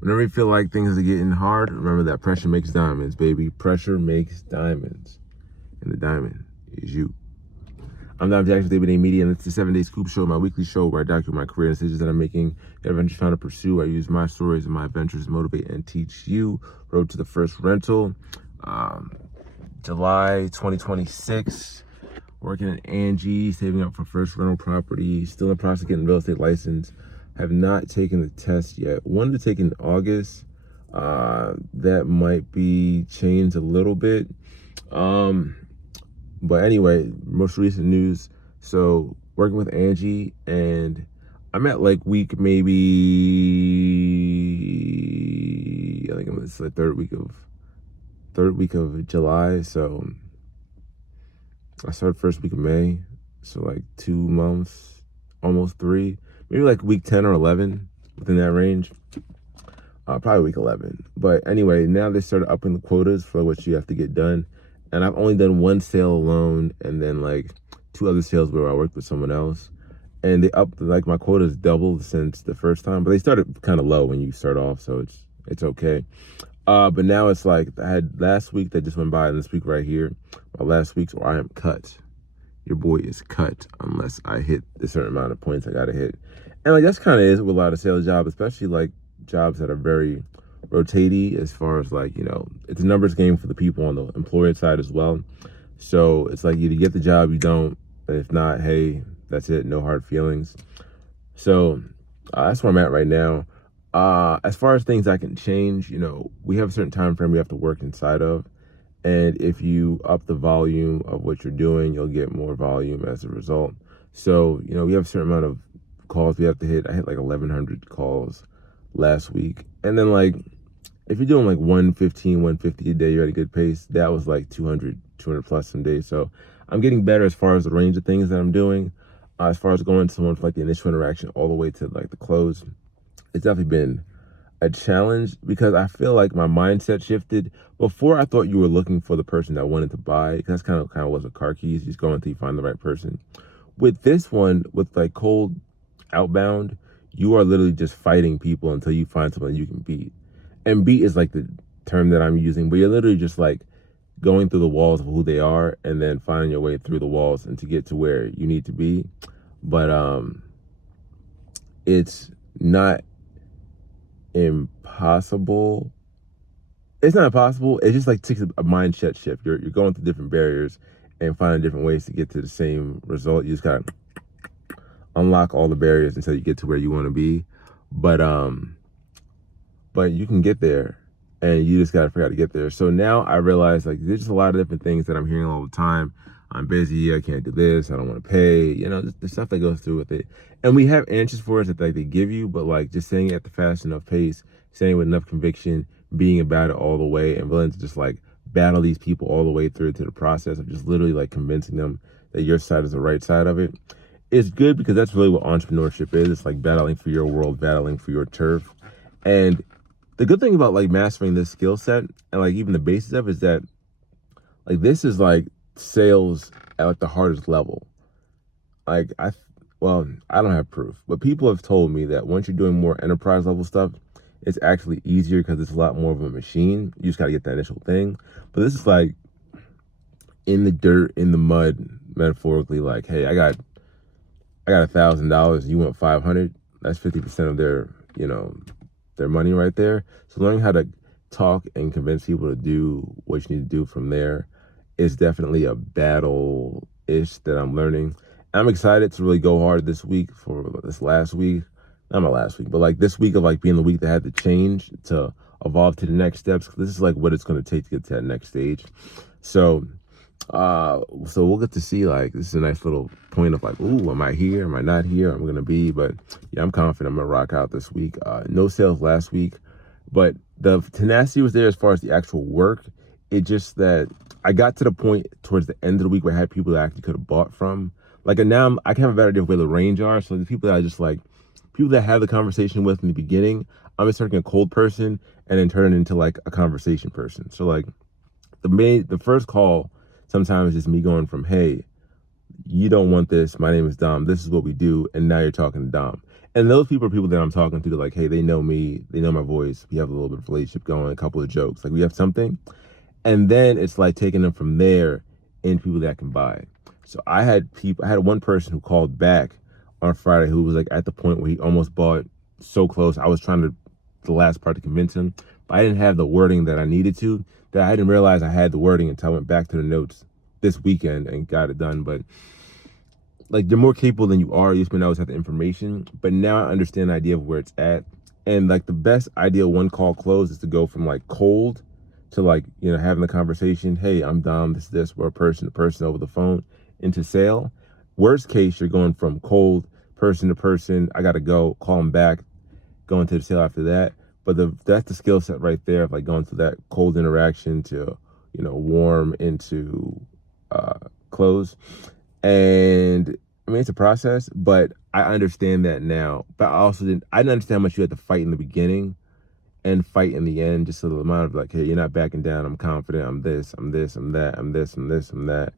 Whenever you feel like things are getting hard, remember that pressure makes diamonds, baby. Pressure makes diamonds. And the diamond is you. I'm Dom Jackson with Cultivating Media, and it's the 7 Day Scoop Show, my weekly show where I document my career and decisions that I'm making, the adventures trying to pursue. I use my stories and my adventures to motivate and teach you. Road to the first rental, July 2026. Working at Angie, saving up for first rental property, still in the process of getting a real estate license. Have not taken the test yet. Wanted to take it in August. That might be changed a little bit. But anyway, most recent news. So working with Angie, and I'm at like week maybe, I think it's the third week of July. So I started first week of May, so like 2 months, almost 3, maybe like week 10 or 11, within that range. Probably week 11. But anyway, now they started upping the quotas for what you have to get done. And I've only done one sale alone, and then like 2 other sales where I worked with someone else. And they upped, like my quota's doubled since the first time, but they started kind of low when you start off, so it's okay. But now it's like I had last week that just went by, and this week right here, my last week's where I am cut. Your boy is cut unless I hit a certain amount of points I gotta hit. And like that's kind of is with a lot of sales jobs, especially like jobs that are very rotatey as far as like, it's a numbers game for the people on the employer side as well. So it's like either you get the job, you don't, and if not, hey, that's it, no hard feelings. So that's where I'm at right now. As far as things I can change, we have a certain time frame we have to work inside of. And if you up the volume of what you're doing, you'll get more volume as a result. So, we have a certain amount of calls we have to hit. I hit like 1,100 calls last week. And then like, if you're doing like 150 a day, you're at a good pace. That was like 200 plus some days. So I'm getting better as far as the range of things that I'm doing. As far as going to someone from like the initial interaction all the way to like the close, it's definitely been a challenge because I feel like my mindset shifted. Before, I thought you were looking for the person that wanted to buy, because that's kind of was with car keys. You just go until you find the right person. With this one, with like cold outbound, you are literally just fighting people until you find someone you can beat. And beat is like the term that I'm using, but you're literally just like going through the walls of who they are and then finding your way through the walls and to get to where you need to be. But it's not impossible. It's not impossible. It just like takes a mindset shift. You're going through different barriers and finding different ways to get to the same result. You just gotta unlock all the barriers until you get to where you want to be. But you can get there, and you just gotta figure out to get there. So now I realize like there's just a lot of different things that I'm hearing all the time. I'm busy, I can't do this, I don't want to pay, the stuff that goes through with it. And we have answers for us that like they give you, but like just saying it at the fast enough pace, saying it with enough conviction, being about it all the way, and willing to just like battle these people all the way through to the process of just literally like convincing them that your side is the right side of it. It's good because that's really what entrepreneurship is. It's like battling for your world, battling for your turf. And the good thing about like mastering this skill set and like even the basis of it is that like this is like sales at the hardest level. Like I don't have proof, but people have told me that once you're doing more enterprise level stuff, it's actually easier because it's a lot more of a machine. You just got to get that initial thing. But this is like in the dirt, in the mud, metaphorically, like, hey, I got $1,000. You want 500? That's 50% of their money right there. So learning how to talk and convince people to do what you need to do from there is definitely a battle-ish that I'm learning. I'm excited to really go hard this week for this last week. Not my last week, but like this week of like being the week that had to change to evolve to the next steps. This is like what it's going to take to get to that next stage. So we'll get to see, like, this is a nice little point of like, ooh, am I here? Am I not here? I'm going to be, but yeah, I'm confident I'm going to rock out this week. No sales last week, but the tenacity was there as far as the actual work. It just that I got to the point towards the end of the week where I had people that I actually could have bought from. Like, and now I can have a better idea of where the range are. So the people that I just like, people that I had the conversation with in the beginning, I'm just starting a cold person and then turn it into like a conversation person. So like the first call sometimes is me going from, hey, you don't want this. My name is Dom. This is what we do. And now you're talking to Dom. And those people are people that I'm talking to. They're like, hey, they know me, they know my voice. We have a little bit of relationship going, a couple of jokes. Like we have something. And then it's like taking them from there into people that can buy. So I had one person who called back on Friday who was like at the point where he almost bought so close. I was trying to, the last part to convince him, but I didn't have the wording that I needed to, that I didn't realize I had the wording until I went back to the notes this weekend and got it done. But like they're more capable than you are. You just may not always have the information. But now I understand the idea of where it's at. And like the best ideal one call close is to go from like cold to like, you know, having the conversation. Hey, I'm Dom, this, we're person to person over the phone into sale. Worst case, you're going from cold person to person. I got to go call them back, go into the sale after that. But that's the skill set right there of like going through that cold interaction to, you know, warm into close. And I mean, it's a process, but I understand that now. But I didn't understand how much you had to fight in the beginning and fight in the end. Just so the amount of like, hey, you're not backing down. I'm confident. I'm this, I'm this, I'm that, I'm this, I'm this, I'm that.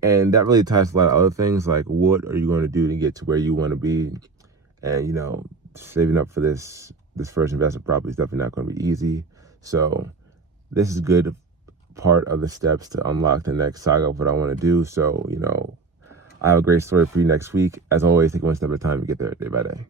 And that really ties to a lot of other things. Like, what are you going to do to get to where you want to be? And, you know, saving up for this first investment probably is definitely not going to be easy. So this is good part of the steps to unlock the next saga of what I want to do. So, you know, I have a great story for you next week. As always, take one step at a time to get there day by day.